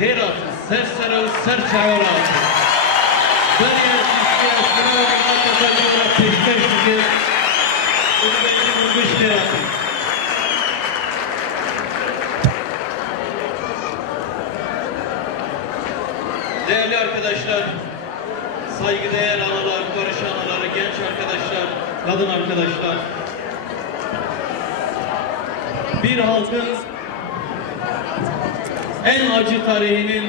heratı, serseri, serçayalatı. Beriye istiyasına ve muhakkakacılara peşteş gibi ümmetin olmuş heratı. Değerli arkadaşlar, saygıdeğer analar, barış anaları, genç arkadaşlar, kadın arkadaşlar, bir halkın en acı tarihinin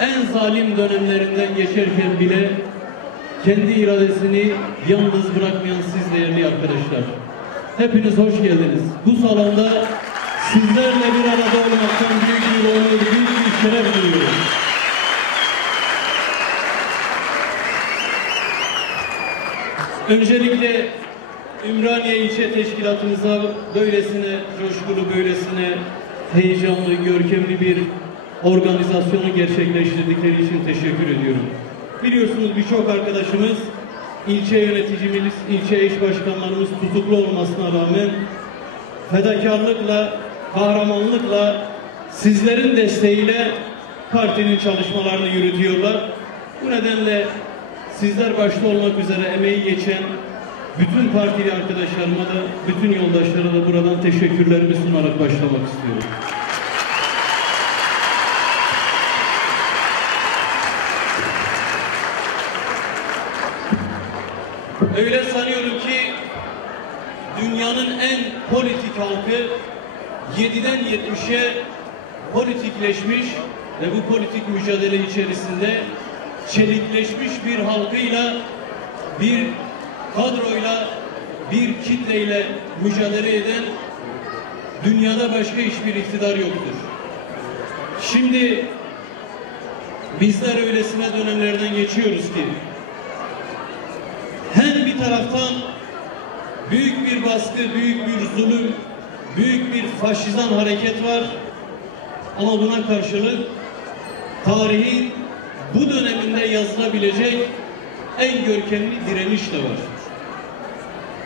en zalim dönemlerinden geçerken bile kendi iradesini yalnız bırakmayan siz değerli arkadaşlar. Hepiniz hoş geldiniz. Bu salonda sizlerle bir arada olmaktan büyük bir onur, büyük bir şeref duyuyorum. Öncelikle Ümraniye İlçe Teşkilatımıza böylesine coşkulu, böylesine heyecanlı, görkemli bir organizasyonu gerçekleştirdikleri için teşekkür ediyorum. Biliyorsunuz birçok arkadaşımız, ilçe yöneticimiz, ilçe eş başkanlarımız tutuklu olmasına rağmen fedakarlıkla, kahramanlıkla, sizlerin desteğiyle partinin çalışmalarını yürütüyorlar. Bu nedenle sizler başta olmak üzere emeği geçen bütün partili arkadaşlarıma da, bütün yoldaşlara da buradan teşekkürlerimi sunarak başlamak istiyorum. Öyle sanıyorum ki dünyanın en politik halkı 7'den 70'e politikleşmiş ve bu politik mücadele içerisinde çelikleşmiş bir halkıyla, bir kadroyla, bir kitleyle mücadele eden dünyada başka hiçbir iktidar yoktur. Şimdi bizler öylesine dönemlerden geçiyoruz ki hem bir taraftan büyük bir baskı, büyük bir zulüm, büyük bir faşizan hareket var ama buna karşılık tarihin bu döneminde yazılabilecek en görkemli direniş de var.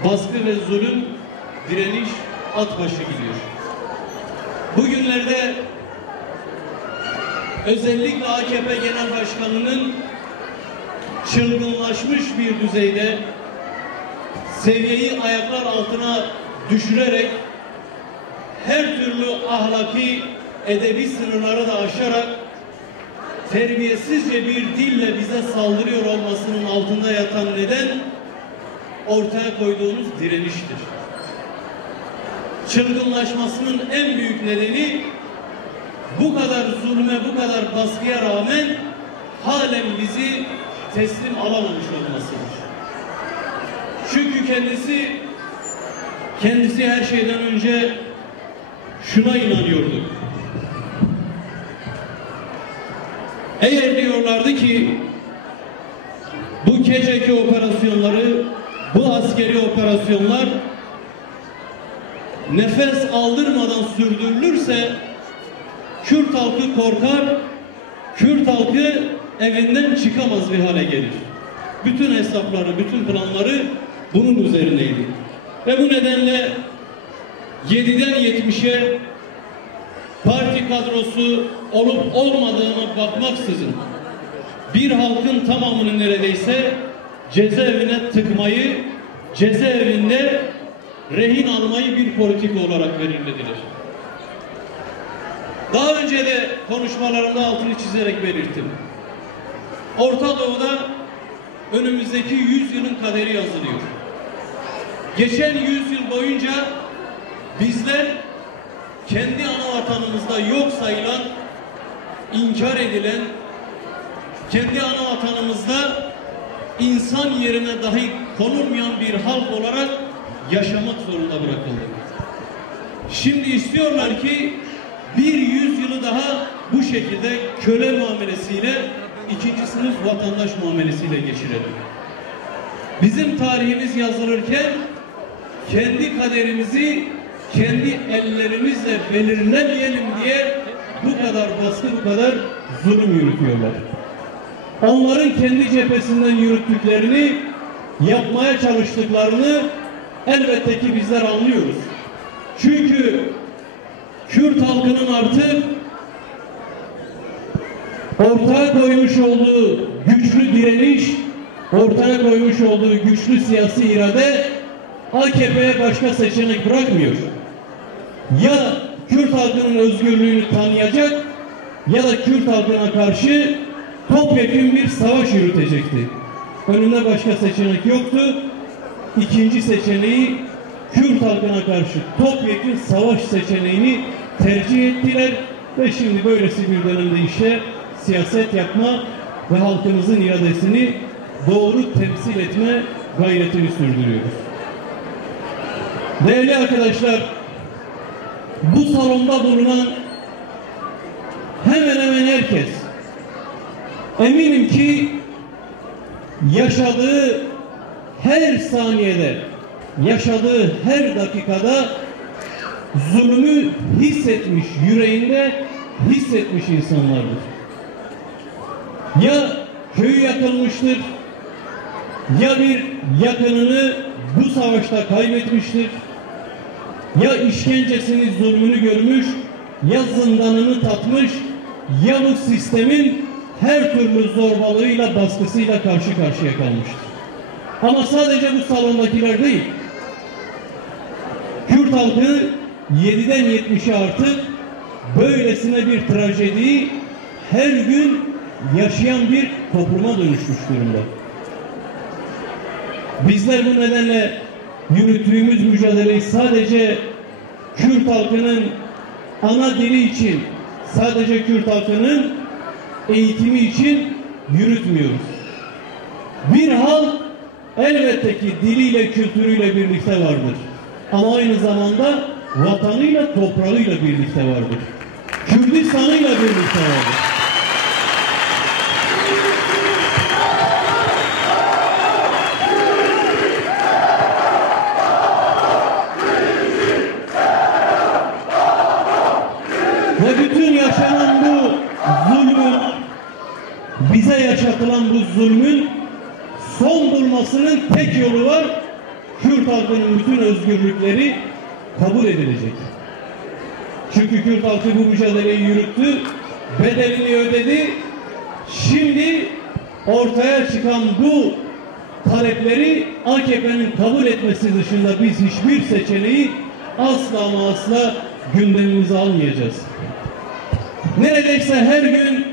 Baskı ve zulüm, direniş at başı gidiyor. Bugünlerde özellikle AKP Genel Başkanı'nın çılgınlaşmış bir düzeyde seviyeyi ayaklar altına düşürerek her türlü ahlaki, edebi sınırları da aşarak terbiyesizce bir dille bize saldırıyor olmasının altında yatan neden ortaya koyduğunuz direniştir. Çılgınlaşmasının en büyük nedeni bu kadar zulme, bu kadar baskıya rağmen halen bizi teslim alamamış olmasıdır. Çünkü kendisi her şeyden önce şuna inanıyordu. Eğer diyorlardı ki bu KCK operasyonları, bu askeri operasyonlar nefes aldırmadan sürdürülürse Kürt halkı korkar, Kürt halkı evinden çıkamaz bir hale gelir. Bütün hesapları, bütün planları bunun üzerineydi. Ve bu nedenle 7'den 70'e parti kadrosu olup olmadığına bakmaksızın bir halkın tamamını neredeyse cezaevine tıkmayı, cezaevinde rehin almayı bir politika olarak belirlediler. Daha önce de konuşmalarımda altını çizerek belirttim. Orta Doğu'da önümüzdeki 100 yılın kaderi yazılıyor. Geçen 100 yıl boyunca bizler kendi ana vatanımızda yok sayılan, inkar edilen, kendi ana vatanımızda insan yerine dahi konulmayan bir halk olarak yaşamak zorunda bırakıldık. Şimdi istiyorlar ki bir 100 yılı daha bu şekilde köle muamelesiyle, ikinci sınıf vatandaş muamelesiyle geçirelim. Bizim tarihimiz yazılırken kendi kaderimizi kendi ellerimizle belirlemeyelim diye bu kadar baskı, bu kadar zulüm yürütüyorlar. Onların kendi cephesinden yürüttüklerini, yapmaya çalıştıklarını elbette ki bizler anlıyoruz. Çünkü Kürt halkının artık ortaya koymuş olduğu güçlü direniş, ortaya koymuş olduğu güçlü siyasi irade AKP'ye başka seçenek bırakmıyor. Ya Kürt halkının özgürlüğünü tanıyacak ya da Kürt halkına karşı topyekün bir savaş yürütecekti. Önünde başka seçenek yoktu. İkinci seçeneği Kürt halkına karşı topyekün savaş seçeneğini tercih ettiler ve şimdi böylesi bir dönemde işe siyaset yapma ve halkımızın iradesini doğru temsil etme gayretini sürdürüyoruz. Değerli arkadaşlar, bu salonda bulunan hemen hemen herkes eminim ki yaşadığı her saniyede, yaşadığı her dakikada zulmü hissetmiş, yüreğinde hissetmiş insanlardır. Ya köyü yakılmıştır, ya bir yakınını bu savaşta kaybetmiştir, ya işkencesini, zulmünü görmüş, ya zindanını tatmış, ya bu sistemin her türlü zorbalığıyla, baskısıyla karşı karşıya kalmıştır. Ama sadece bu salondakiler değil, Kürt halkı 7'den 70'e artık böylesine bir trajediyi her gün yaşayan bir topluma dönüşmüş durumda. Bizler bu nedenle yürüttüğümüz mücadeleyi sadece Kürt halkının ana dili için, sadece Kürt halkının eğitimi için yürütmüyoruz. Bir halk elbette ki diliyle, kültürüyle birlikte vardır. Ama aynı zamanda vatanıyla, toprağıyla birlikte vardır. Kürdistan'ıyla birlikte vardır. Ve bütün yaşanan bu zulmün, bize yaşatılan bu zulmün son bulmasının tek yolu var. Kürt halkının bütün özgürlükleri kabul edilecek. Çünkü Kürt halkı bu mücadeleyi yürüttü, bedelini ödedi. Şimdi ortaya çıkan bu talepleri AKP'nin kabul etmesi dışında biz hiçbir seçeneği asla ama asla gündemimize almayacağız. Neredeyse her gün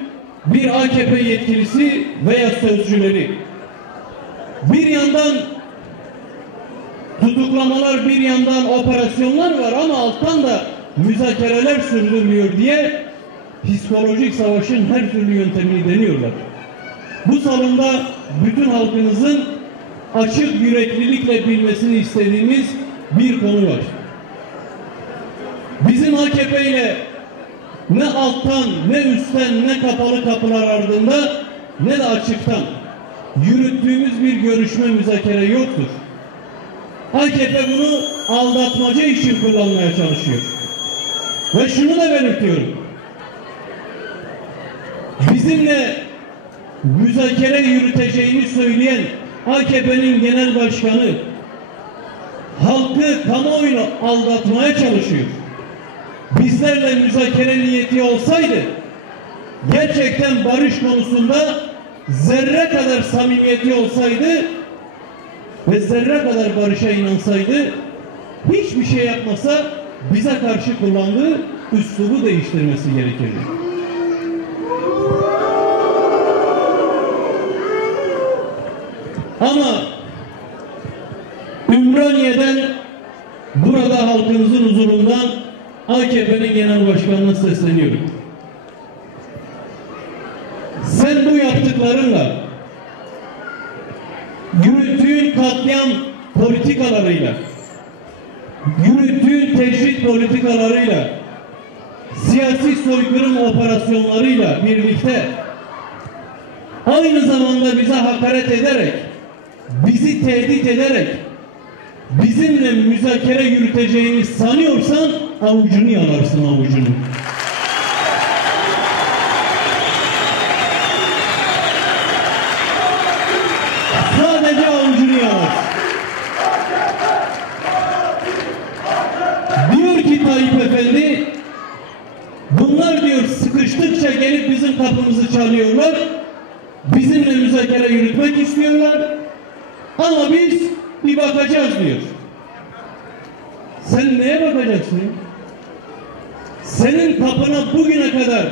bir AKP yetkilisi veya sözcüleri bir yandan tutuklamalar, bir yandan operasyonlar var ama alttan da müzakereler sürdürülüyor diye psikolojik savaşın her türlü yöntemini deniyorlar. Bu salonda bütün halkımızın açık yüreklilikle bilmesini istediğimiz bir konu var. Bizim AKP ile ne alttan, ne üstten, ne kapalı kapılar ardında, ne de açıktan yürüttüğümüz bir görüşme, müzakere yoktur. AKP bunu aldatmaca için kullanmaya çalışıyor. Ve şunu da belirtiyorum. Bizimle müzakere yürüteceğini söyleyen AKP'nin genel başkanı halkı, kamuoyunu aldatmaya çalışıyor. Bizlerle müzakere niyeti olsaydı, gerçekten barış konusunda zerre kadar samimiyeti olsaydı ve zerre kadar barışa inansaydı, hiçbir şey yapmasa bize karşı kullandığı üslubu değiştirmesi gerekirdi. Ama Ümraniye'den, burada halkımızın huzurundan AKP'nin genel başkanına sesleniyorum. Sen bu yaptıklarınla, yürüttüğün katliam politikalarıyla, yürüttüğün tecrit politikalarıyla, siyasi soykırım operasyonlarıyla birlikte aynı zamanda bize hakaret ederek, bizi tehdit ederek, bizimle müzakere yürüteceğini sanıyorsan avucunu yalarsın, avucunu. Sadece avucunu yalarsın. Diyor ki Tayyip Efendi, bu Bunlar diyor sıkıştıkça gelip bizim kapımızı çalıyorlar. Bizimle müzakere yürütmek istiyorlar. Ama biz bir bakacağız diyor. Sen neye bakacaksın? Senin kapına bugüne kadar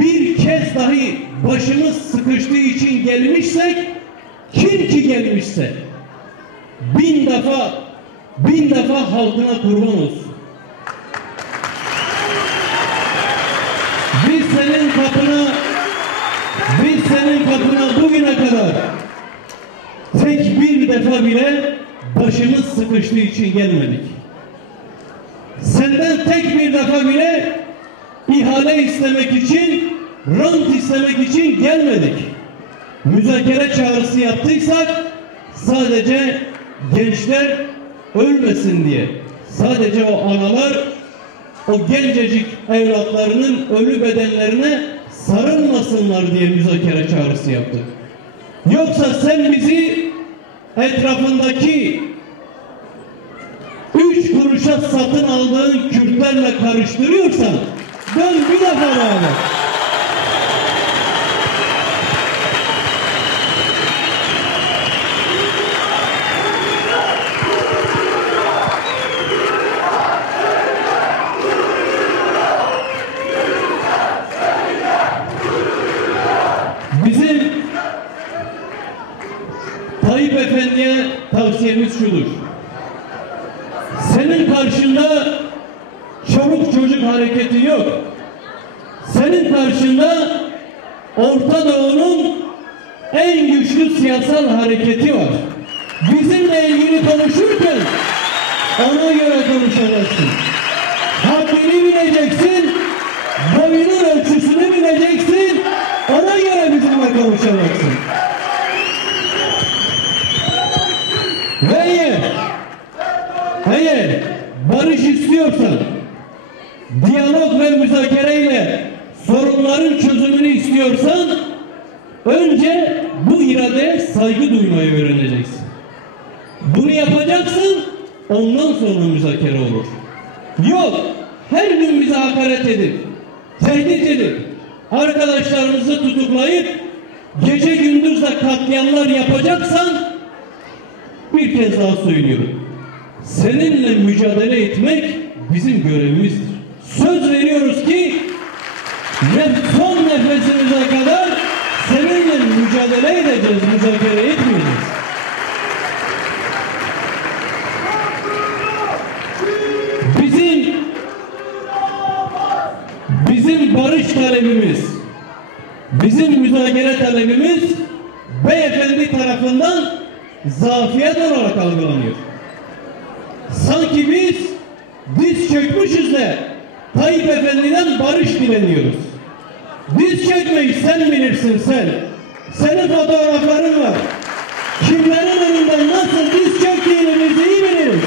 bir kez dahi başımız sıkıştığı için gelmişsek, kim ki gelmişse bin defa halkına kurban olsun. Biz senin kapına bugüne kadar tek bir defa bile başımız sıkıştığı için gelmedik. Senden tek bir defa bile ihale istemek için, rant istemek için gelmedik. Müzakere çağrısı yaptıysak sadece gençler ölmesin diye, sadece o analar, o gencecik evlatlarının ölü bedenlerine sarılmasınlar diye müzakere çağrısı yaptık. Yoksa sen bizi etrafındaki 3 kuruşa satın aldığın Kürtlerle karıştırıyorsan dön bir defa daha bak. Bizim Tayyip Efendi'ye tavsiyemiz şudur. Senin karşında çoluk çocuk hareketi yok. Senin karşında Orta Doğu'nun en güçlü siyasal hareketi var. Bizimle ilgili konuşurken ona göre konuşacaksın. Haddini bileceksin, boyunun ölçüsünü bileceksin, ona göre bizimle konuşacaksın. Ve eğer barış istiyorsan, diyalog ve müzakereyle sorunların çözümünü istiyorsan, önce bu iradeye saygı duymayı öğreneceksin. Bunu yapacaksın, ondan sonra müzakere olur. Yok, her gün bize hakaret edip, tehdit edip, arkadaşlarımızı tutuklayıp, gece gündüz de katliamlar yapacaksan, bir kez daha söylüyorum. Seninle mücadele etmek bizim görevimizdir. Söz veriyoruz ki son nefesimize kadar seninle mücadele edeceğiz, müzakere etmeyeceğiz. Bizim barış talebimiz, bizim müzakere talebimiz beyefendi tarafından zafiyet olarak algılanıyor. Sanki biz diz çökmüşüz de Tayyip Efendi'den barış dileniyoruz. Diz çökmeyi sen bilirsin sen. Senin fotoğrafların var. Kimlerin önünden nasıl diz çöktüğünü biz iyi biliriz.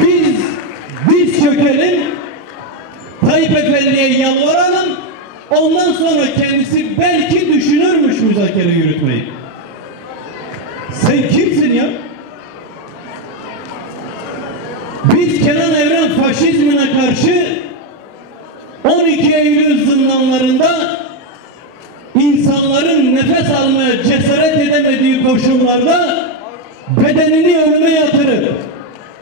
Biz diz çökelim, Tayyip Efendi'ye yalvaralım, ondan sonra kendisi belki düşünürmüş müzakere yürütmeyi. Sen kimsin ya? Biz Kenan Evren faşizmine karşı 12 Eylül zindanlarında insanların nefes almaya cesaret edemediği koşullarda bedenini ölüme yatırıp,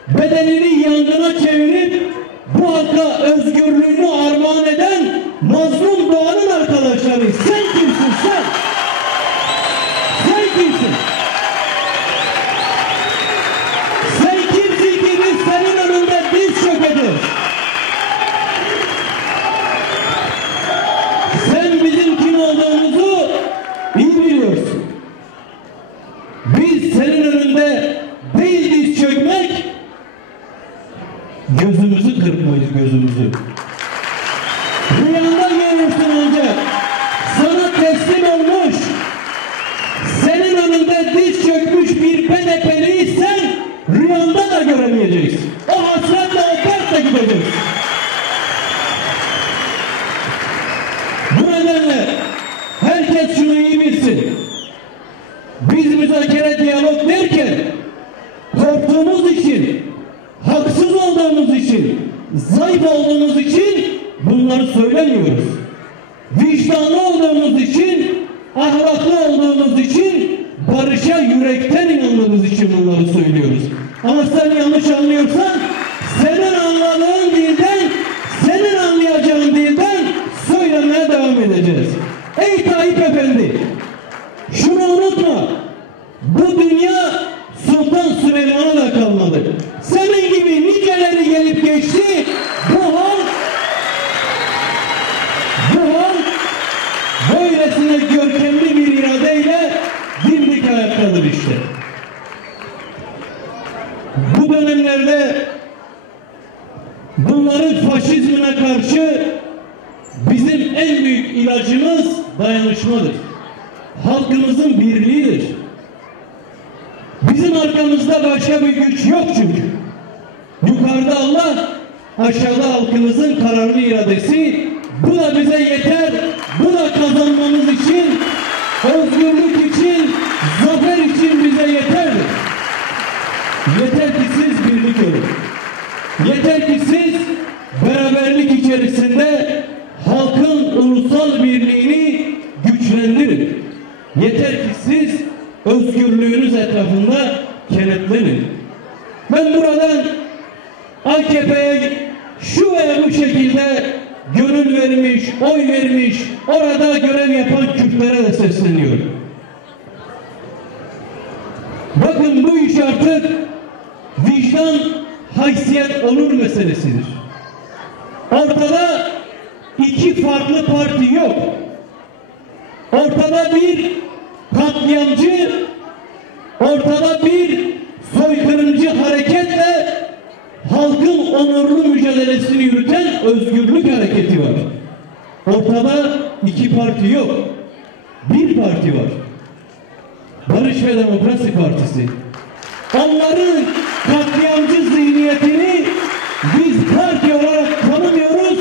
bedenini yangına çevirip bu halka özgürlüğünü armağan eden mazlum Doğan'ın arkadaşları. Sen kimsin sen? Sen kimsin? Sen kimsin ki biz senin önünde diz çökeceğiz? Sen bizim kim olduğumuzu iyi biliyorsun. Biz senin önünde değil diz çökmek, gözümüzü kırpmayız, gözümüzü. Rüyanda görürsün önce. Sana teslim olmuş, senin önünde diz çökmüş bir BDP'liyi sen rüyanda da göremeyeceksin. O hasretle, o dertle gideceksin. Bu nedenle herkes şunu iyi bilsin. Biz müzakere, diyalog derken korktuğumuz için zayıf olduğumuz için bunları söylemiyoruz. Vicdanlı olduğumuz için, ahlaklı olduğumuz için, barışa yürekten inandığımız için bunları söylüyoruz. Ama sen yanlış anlıyorsan, senin anladığın dilden, senin anlayacağın dilden söylemeye devam edeceğiz. Ey Tayyip Efendi, şunu unutma, bu dünya Sultan Süleyman'a da kalmadı. Senin gibi niceleri gelip geçti, bu hal böylesine görkemli bir iradeyle dimdik ayaktadır işte. Bu dönemlerde bunların faşizmine karşı bizim en büyük ilacımız dayanışmadır. Halkımızın birliğidir. Bizim arkamızda başka bir güç yok çünkü. Yukarıda Allah, aşağıda halkımızın kararlı iradesi. Bu da bize yeter. Bu da kazanmamız için, özgürlük için, zafer için bize yeterdir. Yeter ki siz birlik olun. Yeter ki siz beraberlik içerisinde halkın ulusal birliğini güçlendirin. Yeter ki siz özgürlüğünüz etrafında kenetlenin. Ben buradan AKP'ye şu veya bu şekilde gönül vermiş, oy vermiş, orada görev yapan Kürtlere de sesleniyorum. Bakın bu iş artık vicdan, haysiyet, onur meselesidir. Ortada iki farklı parti yok. Ortada bir katliamcı, ortada bir soykırımcı hareketle halkın onurlu mücadelesini yürüten özgürlük hareketi var. Ortada iki parti yok. Bir parti var. Barış ve Demokrasi Partisi. Onların katliamcı zihniyetini biz parti olarak tanımıyoruz,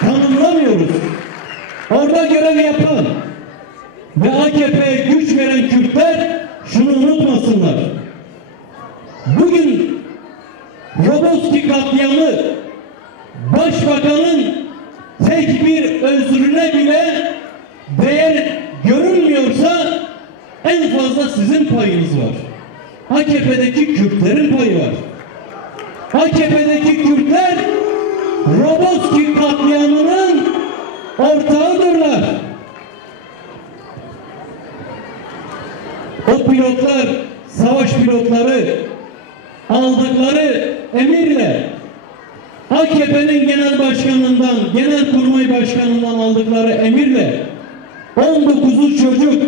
tanımlamıyoruz. Orada görev yapan ve AKP'ye güç veren Kürtler şunu unutmasınlar. Bugün Roboski katliamı Başbakanın tek bir özrüne bile değer görünmüyorsa en fazla sizin payınız var. AKP'deki Kürtlerin payı var. AKP'deki Kürtler Roboski katliamının ortağıdırlar. O pilotlar, savaş pilotları aldıkları emirle AKP'nin genel başkanından, genelkurmay başkanından aldıkları emirle 19'u çocuk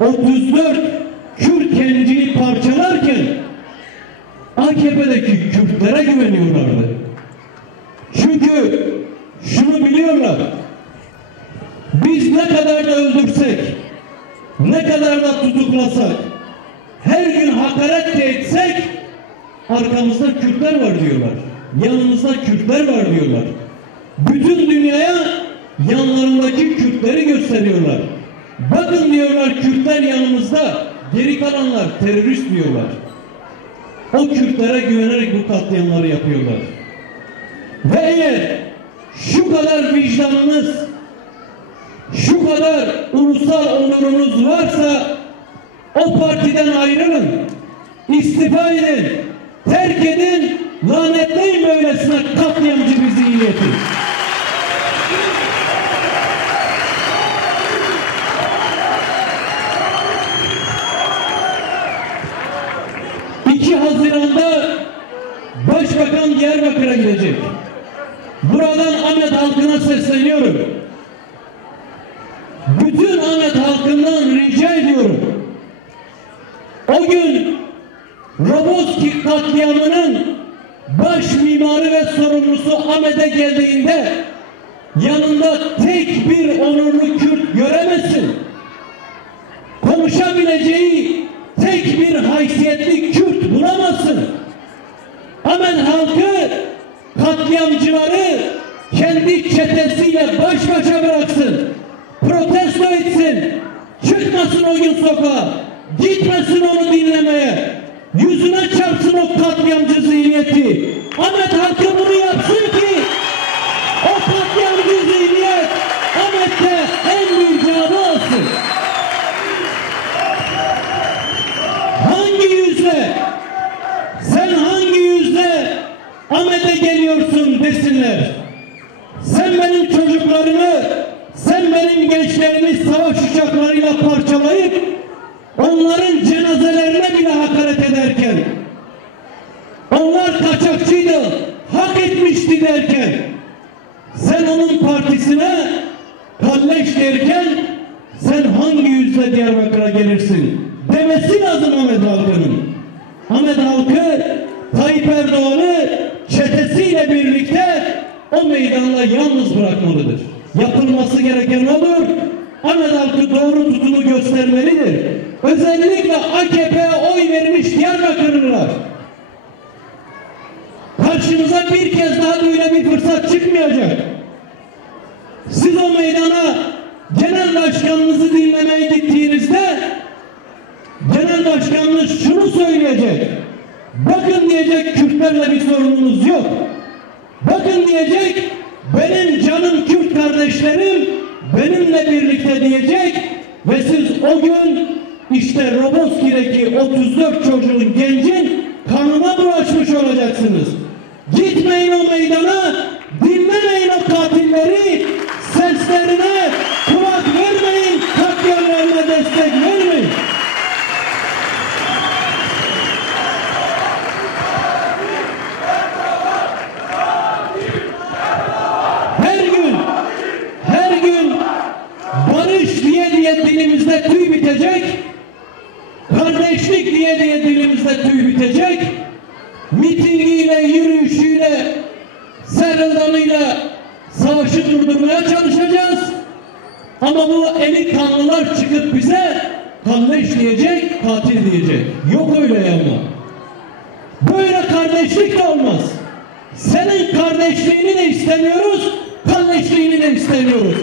34 Kürt gencini parçalarken AKP'deki Kürtlere güveniyorlardı. Çünkü şunu biliyorlar. Biz ne kadar da öldürsek, ne kadar da tutuklasak, her gün hakaret de etsek arkamızda Kürtler var diyorlar. Yanımızda Kürtler var diyorlar. Bütün dünyaya yanlarındaki Kürtleri gösteriyorlar. Bakın diyorlar, Kürtler yanımızda, geri kalanlar terörist diyorlar. O Kürtlere güvenerek bu katliamları yapıyorlar. Ve eğer şu kadar vicdanınız, şu kadar ulusal onurunuz varsa o partiden ayrılın, istifa edin, terk edin, lanetleyin böylesine katliamcı bir zihniyeti. Haziran'da Başbakan Diyarbakır'a gidecek. Buradan Ahmet halkına sesleniyorum. Bütün Ahmet halkından rica ediyorum. O gün Roboski katliamının baş mimarı ve sorumlusu Ahmet'e geldiğinde yanında tek bir onurlu Kürt göremezsin. Konuşabileceği tek bir haysiyetli Kürt bulamazsın. Ahmet halkı katliamcıları kendi çetesiyle baş başa bıraksın. Protesto etsin. Çıkmasın o gün sokağa. Gitmesin onu dinlemeye. Yüzüne çarpsın o katliamcı zihniyeti. Ahmet halkı bunu yapsın ki desinler. Sen benim çocuklarımı, sen benim gençlerimi savaş uçaklarıyla parçalayıp onların cenazelerine bile hakaret ederken, onlar kaçakçıydı, hak etmişti derken, sen onun partisine kalleş derken, sen hangi yüzle Diyarbakır'a gelirsin demesi lazım Ahmet Halkı'nın. Ahmet Halkı Tayyip Erdoğan'ı çetesiyle birlikte o meydanda yalnız bırakmalıdır. Yapılması gereken odur. Ahmet Halkı doğru tutumu göstermelidir. Özellikle AKP'ye oy vermiş Diyarbakırlılar. Karşınıza bir kez daha böyle bir fırsat çıkmayacak. Siz o meydana genel başkanınızı dinlemeye gittiğinizde genel başkanınız şunu söyleyecek. Bakın diyecek, Kürtlerle bir sorunumuz yok. Bakın diyecek, benim canım Kürt kardeşlerim benimle birlikte diyecek ve siz o gün işte Roboski'deki 34 çocuğun, gencin kanına bulaşmış olacaksınız. Gitmeyin o meydana, dinlemeyin o katilleri, seslerine kulak vermeyin, katliamlarına destek vermeyin. Her gün barış diye dilimizde tüy bitecek, kardeşlik diye dilimizde tüy bitecek, mitingiyle, yürüyüşüyle, sarıldanıyla savaşı durdurmaya çalışacağız. Ama bu eli kanlılar çıkıp bize kalleş diyecek, katil diyecek. Yok öyle ama. Böyle kardeşlik de olmaz. Senin kardeşliğini de istemiyoruz, kardeşliğini de istemiyoruz.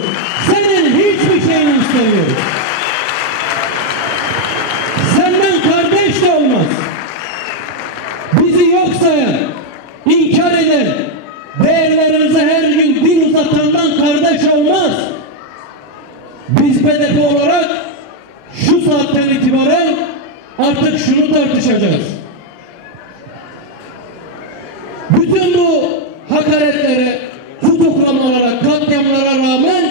Senin hiçbir şeyini istemiyoruz. Senden kardeş de olmaz. Bizi yok sayan, inkar eden, değerlerimize her gün dil uzatandan kardeş olmaz. Biz BDP olarak şu saatten itibaren artık şunu tartışacağız. Bütün bu hakaretlere, tutuklamalara, katliamlara rağmen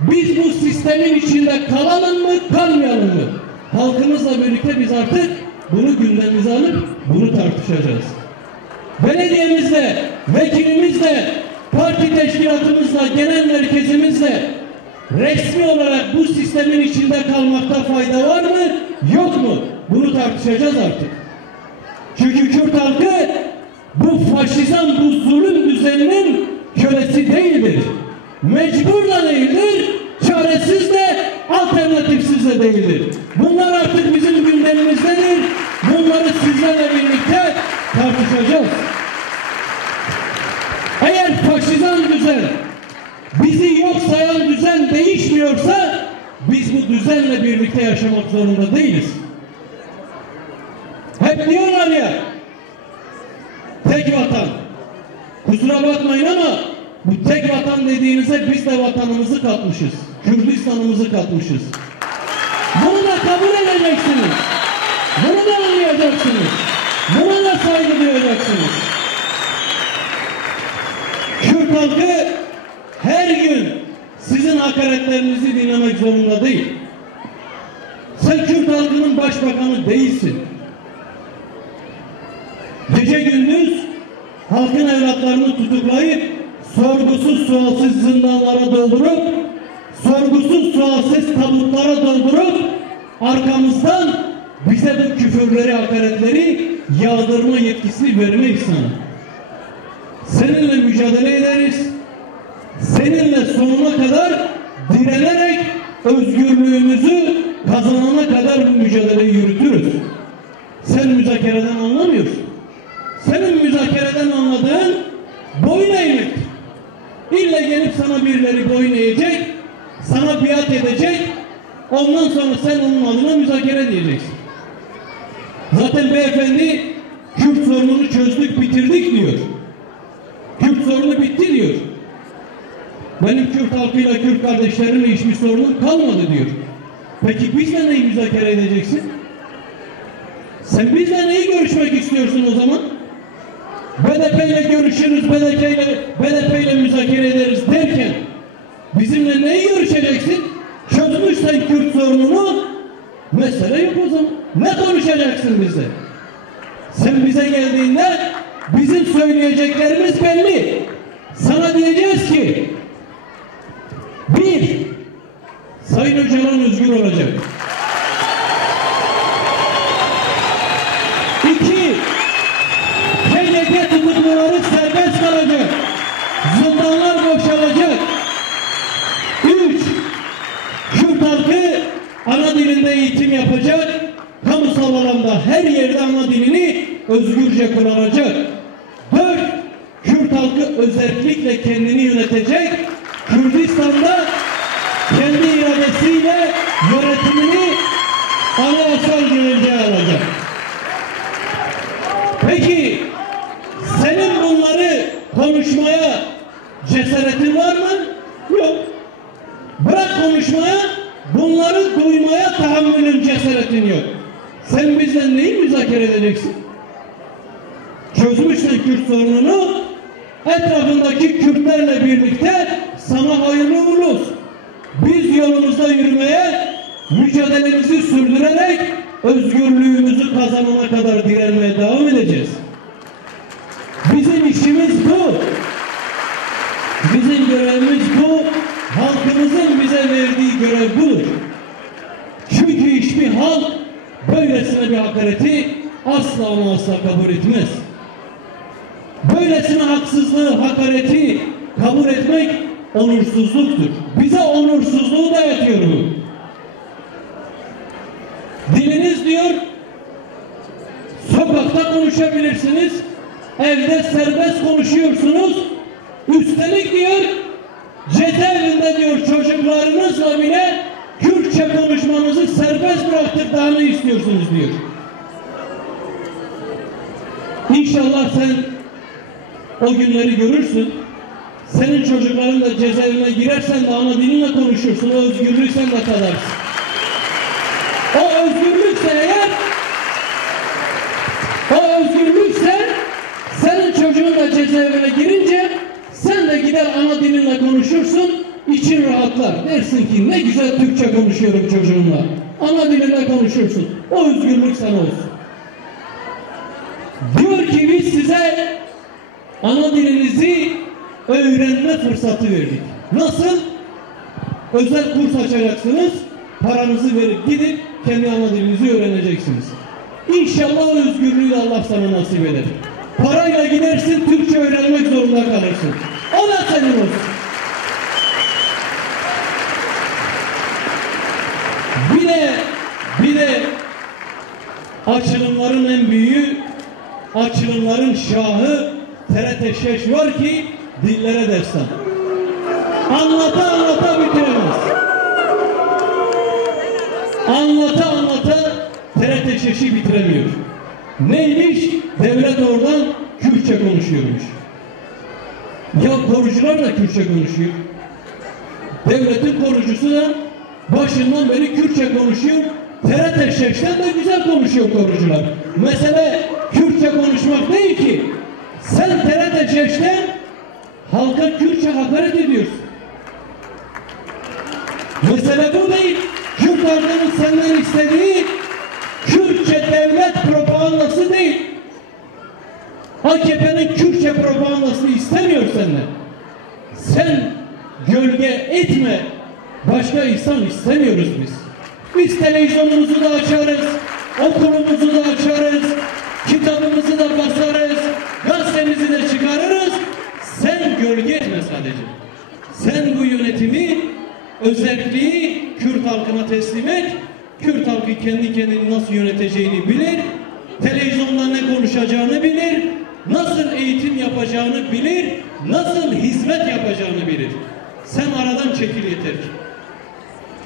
biz bu sistemin içinde kalalım mı, kalmayalım mı? Halkımızla birlikte biz artık bunu gündemimize alıp bunu tartışacağız. Belediyemizle, vekilimizle, parti teşkilatımızla, genel merkezimizle resmi olarak bu sistemin içinde kalmakta fayda var mı, yok mu? Bunu tartışacağız artık. Çünkü Kürt halkı bu faşizan, bu zulüm düzeninin kölesi değildir. Mecbur da değildir, çaresiz de, alternatifsiz de değildir. Bunlar artık bizim gündemimizdedir. Bunları sizlerle birlikte tartışacağız. Eğer faşizan düzen, bizi yok sayan düzen değişmiyorsa, biz bu düzenle birlikte yaşamak zorunda değiliz. Hep diyorlar ya, tek vatan. Kusura bakmayın ama bu tek vatan dediğinize biz de vatanımızı katmışız. Kürdistan'ımızı katmışız. Bunu da kabul edeceksiniz. Bunu da anlayacaksınız. Buna da saygı duyacaksınız. Kürt halkı her gün sizin hakaretlerinizi dinlemek zorunda değil. Sen Kürt halkının başbakanı değilsin. Gece gündüz halkın evlatlarını tutuklayıp sorgusuz sualsiz zindanlara doldurup sorgusuz sualsiz tabutlara doldurup arkamızdan bize bu küfürleri, hakaretleri yağdırma yetkisi vermeyiz sana. Seninle mücadele ederiz. Seninle sonuna kadar direnerek özgürlüğümüzü kazanana kadar bu mücadeleyi yürütürüz. Sen müzakereden anlamıyorsun. Senin müzakereden anladığın boyun eğmektir. İlle gelip sana birileri boyun eğecek, sana biat edecek, ondan sonra sen onun adına müzakere diyeceksin. Zaten beyefendi Kürt sorununu çözdük, bitirdik diyor. Kürt sorunu bitti diyor. Benim Kürt halkıyla, Kürt kardeşlerimle hiçbir sorunum kalmadı diyor. Peki bizle neyi müzakere edeceksin? Sen bizle neyi görüşmek istiyorsun o zaman? BDP ile görüşüp görüşürüz, BDP ile müzakere ederiz derken bizimle neyi görüşeceksin? Çözmüşsen Kürt sorununu, mesele yok o zaman. Ne konuşacaksın bize? Sen bize geldiğinde bizim söyleyeceklerimiz belli. Sana diyeceğiz ki, bir, Sayın Öcalan özgür olacak. İki, PKK tutukluları serbest kalacak. Zindanlar boşalacak. Üç, Kürt halkı ana dilinde eğitim yapacak. Kamusal alanda her yerde ana dilini özgürce kullanacak. Dört, Kürt halkı özellikle kendini yönetecek. Kürdistan'da kendi iradesiyle yönetimini anayasal güvenceye alacak. Peki senin bunları konuşmaya cesaretin var mı? Yok. Bırak konuşmaya, bunları duymaya tahammülün, cesaretin yok. Sen bizden neyi müzakere edeceksin? Çözmüşsen Kürt sorununu, etrafındaki Kürtlerle birlikte sana hayırlı uğurlu olsun. Biz yolumuzda yürümeye, mücadelemizi sürdürerek özgürlüğümüzü kazanana kadar direnmeye devam edeceğiz. Bizim işimiz bu. Bizim görevimiz bu. Halkımızın bize verdiği görev budur. Çünkü hiçbir halk böylesine bir hakareti asla ama asla kabul etmez. Böylesine haksızlığı, hakareti kabul etmek onursuzluktur. Bize onursuzluğu dayatıyor bu. Diliniz diyor, sokakta konuşabilirsiniz, evde serbest konuşuyorsunuz, üstelik diyor, cezaevinde diyor çocuklarınızla bile Kürtçe konuşmanızı serbest bıraktık, daha ne istiyorsunuz diyor. İnşallah sen o günleri görürsün. Senin çocukların da cezaevine girersen de ana dilinle konuşursun. O özgürlüğü sen de tadarsın. O özgürlükse senin çocuğun da cezaevine girince sen de gider ana dilinle konuşursun. İçin rahatlar. Dersin ki ne güzel Türkçe konuşuyorum çocuğumla. Ana dilinle konuşursun. O özgürlük sana olsun. Diyor ki biz size ana dilinizi öğrenme fırsatı verdik. Nasıl? Özel kurs açacaksınız, paranızı verip gidip kendi ana dilinizi öğreneceksiniz. İnşallah o özgürlüğü Allah sana nasip eder. Parayla gidersin, Türkçe öğrenmek zorunda kalırsın. O da senin olsun. Bir de açılımların en büyüğü, açılımların şahı TRT Şeş var ki dillere destan. Anlata anlata bitiremez. Anlata anlata TRT Şeş'i bitiremiyor. Neymiş? Devlet oradan Kürtçe konuşuyormuş. Ya korucular da Kürtçe konuşuyor. Devletin korucusu da başından beri Kürtçe konuşuyor. TRT Şeş'ten de güzel konuşuyor korucular. Mesele Kürtçe konuşmak değil ki. Sen TRT Şeş'ten halka Kürtçe hakaret ediyorsun. Mesele bu değil. Kürt halkının senden istediği Kürtçe devlet propagandası değil. AKP'nin Kürtçe propagandasını istemiyor senden. Sen gölge etme. Başka insan istemiyoruz biz. Biz televizyonumuzu da açarız, okulumuzu da açarız, kitabımızı da basarız, gazetemizi de çıkarırız. Sen gölge etme sadece. Sen bu yönetimi, özelliği Kürt halkına teslim et. Kürt halkı kendi kendini nasıl yöneteceğini bilir, televizyonda ne konuşacağını bilir, nasıl eğitim yapacağını bilir, nasıl hizmet yapacağını bilir. Sen aradan çekil yeter ki.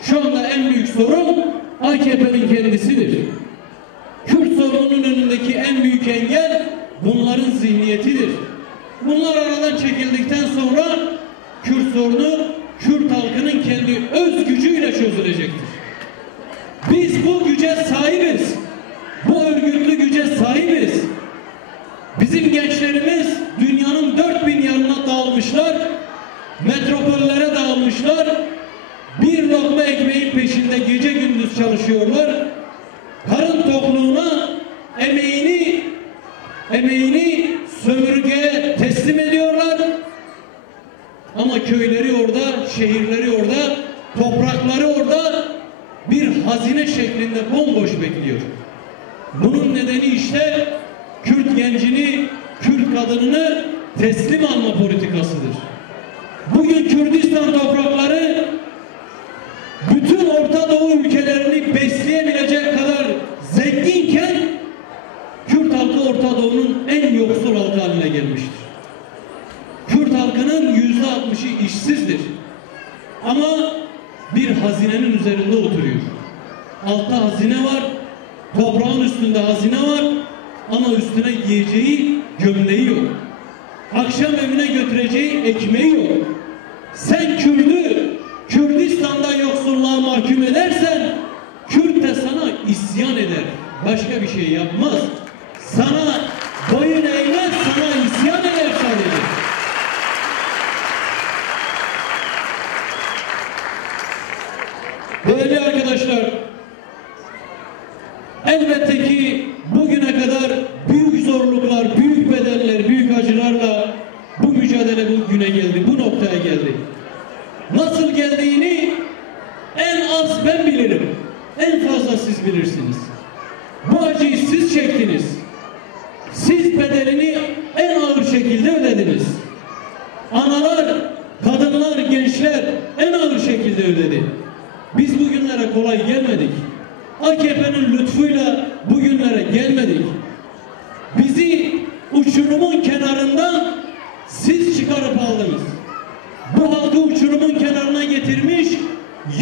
Şu anda en büyük sorun AKP'nin kendisidir. Kürt sorununun önündeki en büyük engel bunların zihniyetidir. Bunlar aradan çekildikten sonra Kürt sorunu Kürt halkının kendi öz gücüyle çözülecektir. Biz bu güce sahibiz. Bu örgütlü güce sahibiz. Bizim gençlerimiz dünyanın 4000 yanına dağılmışlar, metropollere dağılmışlar, bir lokma ekmeğin peşinde gece gündüz çalışıyorlar, karın tokluğuna emeğini sömürgeye teslim ediyorlar. Ama köyleri orada, şehirleri orada, toprakları orada bir hazine şeklinde bomboş bekliyor. Bunun nedeni işte Kürt gencini, Kürt kadınını teslim alma politikasıdır. Bugün Kürdistan toprakları bütün Orta Doğu ülkelerini besleyebilecek kadar zenginken Kürt halkı Orta Doğu'nun en yoksul halkı haline gelmiştir. Kürt halkının %60'ı işsizdir. Ama bir hazinenin üzerinde oturuyor. Altta hazine var, toprağın üstünde hazine var ama üstüne giyeceği gömleği yok. Akşam evine götüreceği ekmeği yok. Sen Kürt'ü Kürdistan'da yoksulluğa mahkum edersen Kürt de sana isyan eder. Başka bir şey yapmaz. Sana boyun eğmez, sana isyan eder sadece. Değerli arkadaşlar, elbette ki bugüne kadar büyük zorluklar, büyük bedeller, büyük acılarla bu mücadele bugüne geldi, bu noktaya geldi. Nasıl geldiğini en az ben bilirim, en fazla siz bilirsiniz. Bu acıyı siz çektiniz. Siz bedelini en ağır şekilde ödediniz. Analar, kadınlar, gençler en ağır şekilde ödedi. Biz bugünlere kolay gelmedik. AKP'nin lütfuyla bugünlere gelmedik. Bizi uçurumun kenarından siz çıkarıp aldınız. Bu halkı uçurumun kenarına getirmiş,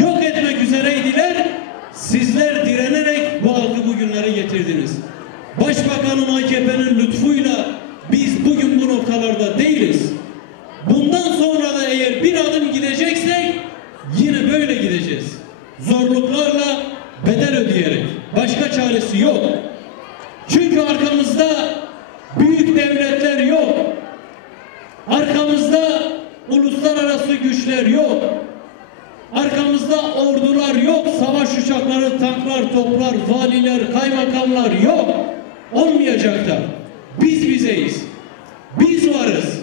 yok etmek üzereydiler. Sizler direnerek bu halkı bugünlere getirdiniz. Başbakanın AKP'nin lütfuyla biz bugün bu noktalarda değiliz. Bundan sonra da eğer bir adım gideceksek yine böyle gideceğiz. Zorluklarla, bedel ödeyerek. Başka çaresi yok. Çünkü arkamızda büyük devletler yok. Arkamızda uluslararası güçler yok. Arkamızda ordular yok. Savaş uçakları, tanklar, toplar, valiler, kaymakamlar yok. Olmayacak da. Biz bizeyiz. Biz varız.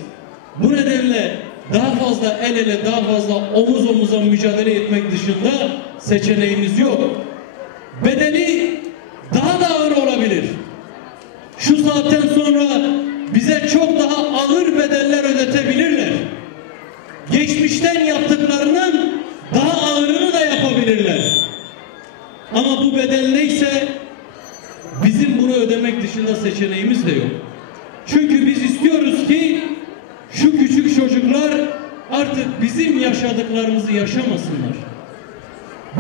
Bu nedenle daha fazla el ele, daha fazla omuz omuza mücadele etmek dışında seçeneğimiz yok. Bedeli daha da ağır olabilir. Şu saatten sonra bize çok daha ağır bedeller ödetebilirler. Geçmişten yaptıklarının daha ağırını da yapabilirler. Ama bu bedel neyse bizim bunu ödemek dışında seçeneğimiz de yok. Çünkü biz istiyoruz ki şu küçük çocuklar artık bizim yaşadıklarımızı yaşamasınlar.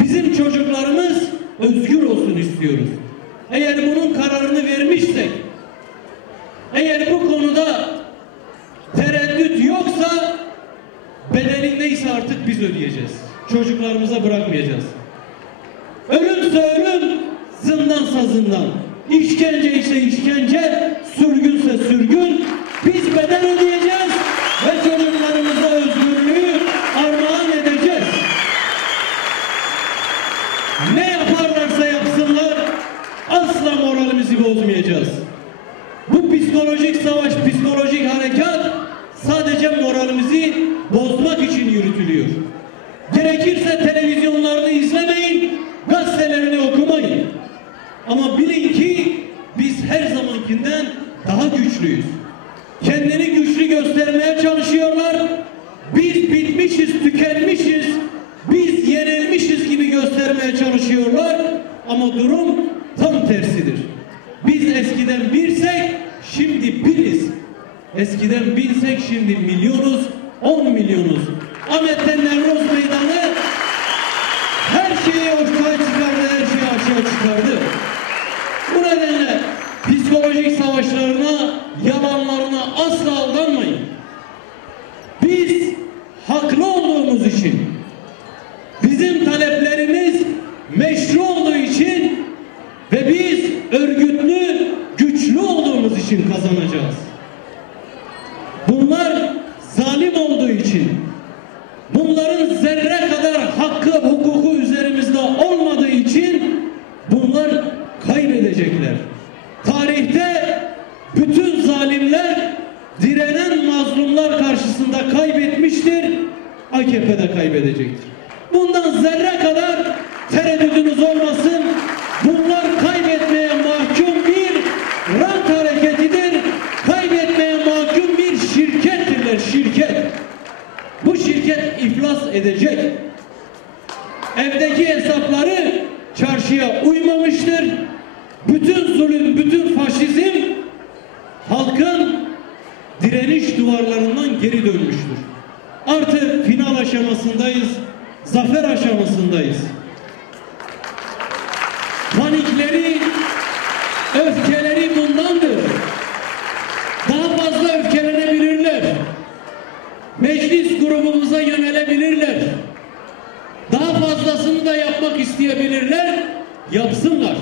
Bizim çocuklarımız özgür olsun istiyoruz. Eğer bunun kararını vermişsek, eğer bu konuda tereddüt yoksa bedeli neyse artık biz ödeyeceğiz. Çocuklarımıza bırakmayacağız. Ölümse ölüm, zindansa zindan. İşkence ise işkence, sürgünse sürgün. Biz bedel ödeyeceğiz ve çocuklarımıza özgürlüğü armağan edeceğiz. Ne yaparlarsa yapsınlar asla moralimizi bozmayacağız. Bu psikolojik savaş, psikolojik harekat sadece moralimizi bozmak için yürütülüyor. Gerekirse televizyonlarını izlemeyin, gazetelerini okumayın. Ama bilin ki biz her zamankinden daha güçlüyüz. Kendini güçlü göstermeye çalışıyorlar. Biz bitmişiz, tükenmişiz, biz yenilmişiz gibi göstermeye çalışıyorlar. Ama durum tam tersidir. Biz eskiden birsek, şimdi biriz. Eskiden binsek, şimdi milyonuz, 10 milyonuz. Ahmet'ten Nevroz Meydanı her şeyi ortaya çıkardı, her şeyi açığa çıkardı. Bu nedenle psikolojik savaşlarına, yalanlarına asla aldanmayın. Biz haklı olduğumuz için, bizim taleplerimiz meşru olduğu için ve biz örgütlü, güçlü olduğumuz için kazanacağız. Bunlar zalim olduğu için, bunların zerre kadar hakkı, hukuku üzerimizde olmadığı için bunlar kaybedecekler. Tarihte bütün zalimler direnen mazlumlar karşısında kaybetmiştir. AKP de kaybedecektir. Bundan zerre kadar tereddüdünüz olmasın. Bunlar kaybetmeye mahkum bir rant hareketidir. Kaybetmeye mahkum bir şirkettirler, şirket. Bu şirket iflas edecek. Evdeki hesapları çarşıya uymamıştır. Bütün zulüm, bütün faşizm halkın direniş duvarlarından geri dönmüştür. Artık final aşamasındayız, zafer aşamasındayız. Panikleri, öfkeleri bundandır. Daha fazla öfkelenebilirler. Meclis grubumuza yönelebilirler. Daha fazlasını da yapmak isteyebilirler. Yapsınlar.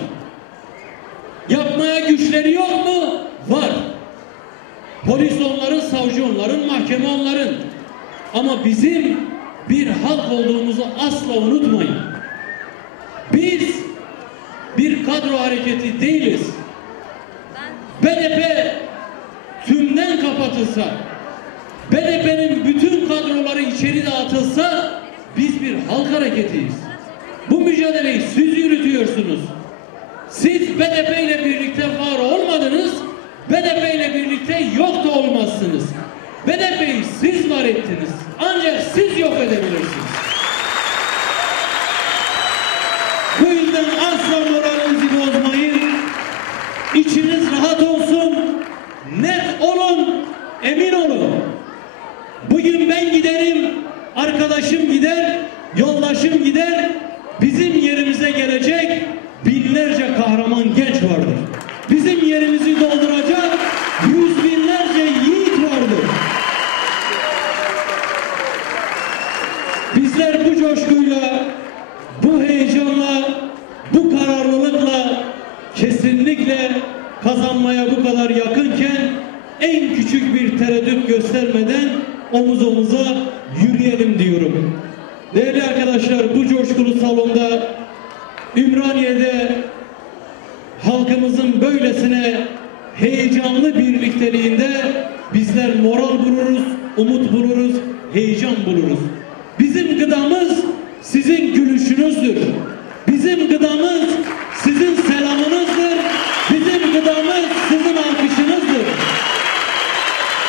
Yapmaya güçleri yok mu? Var. Polis onların, savcı onların, mahkeme onların. Ama bizim bir halk olduğumuzu asla unutmayın. Biz bir kadro hareketi değiliz. BDP tümden kapatılsa, BDP'nin bütün kadroları içeri dağıtılsa biz bir halk hareketiyiz. Bu mücadeleyi siz yürütüyorsunuz. Siz BDP ile birlikte var olmadınız, BDP ile birlikte yok da olmazsınız. BDP'yi siz var ettiniz. Ancak siz yok edebilirsiniz. Bu yüzden asla moralinizi bozmayın. İçiniz rahat olsun. Net olun. Emin olun. Bugün ben giderim. Arkadaşım gider. Yoldaşım gider. Bizim yerimize gelecek binlerce kahraman genç vardır. Bizim yerimizi dolduracak yüz binlerce yiğit vardır. Bizler bu coşkuyla, bu heyecanla, bu kararlılıkla kesinlikle kazanmaya bu kadar yakınken en küçük bir tereddüt göstermeden omuz omuza yürüyelim diyorum. Değerli arkadaşlar, bu coşkulu salonda Ümraniye'de halkımızın böylesine heyecanlı birlikteliğinde bizler moral buluruz, umut buluruz, heyecan buluruz. Bizim gıdamız sizin gülüşünüzdür. Bizim gıdamız sizin selamınızdır. Bizim gıdamız sizin alkışınızdır.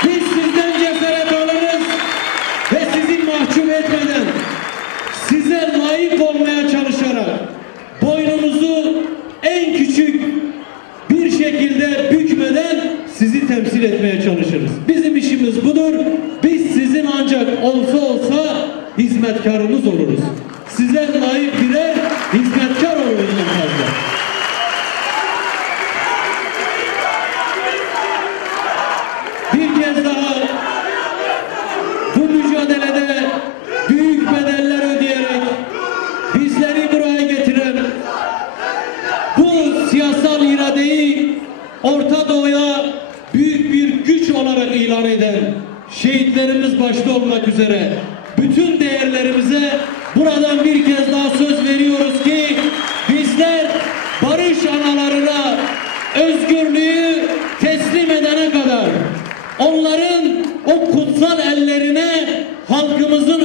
Biz sizden cesaret alırız ve sizi mahcup etmeden, size layık olmaya çalışarak boynunuzu en küçük bir şekilde bükmeden sizi temsil etmeye çalışırız. Bizim işimiz budur. Biz sizin ancak olsa hizmetkarınız oluruz. Size layık birer hizmetkar oluruz en fazla. Bir kez daha bu mücadelede büyük bedeller ödeyerek bizleri buraya getiren, bu siyasal iradeyi Orta Doğu'ya büyük bir güç olarak ilan eden şehitlerimiz başta olmak üzere bütün değerlerimize buradan bir kez daha söz veriyoruz ki bizler barış analarına özgürlüğü teslim edene kadar onların o kutsal ellerine halkımızın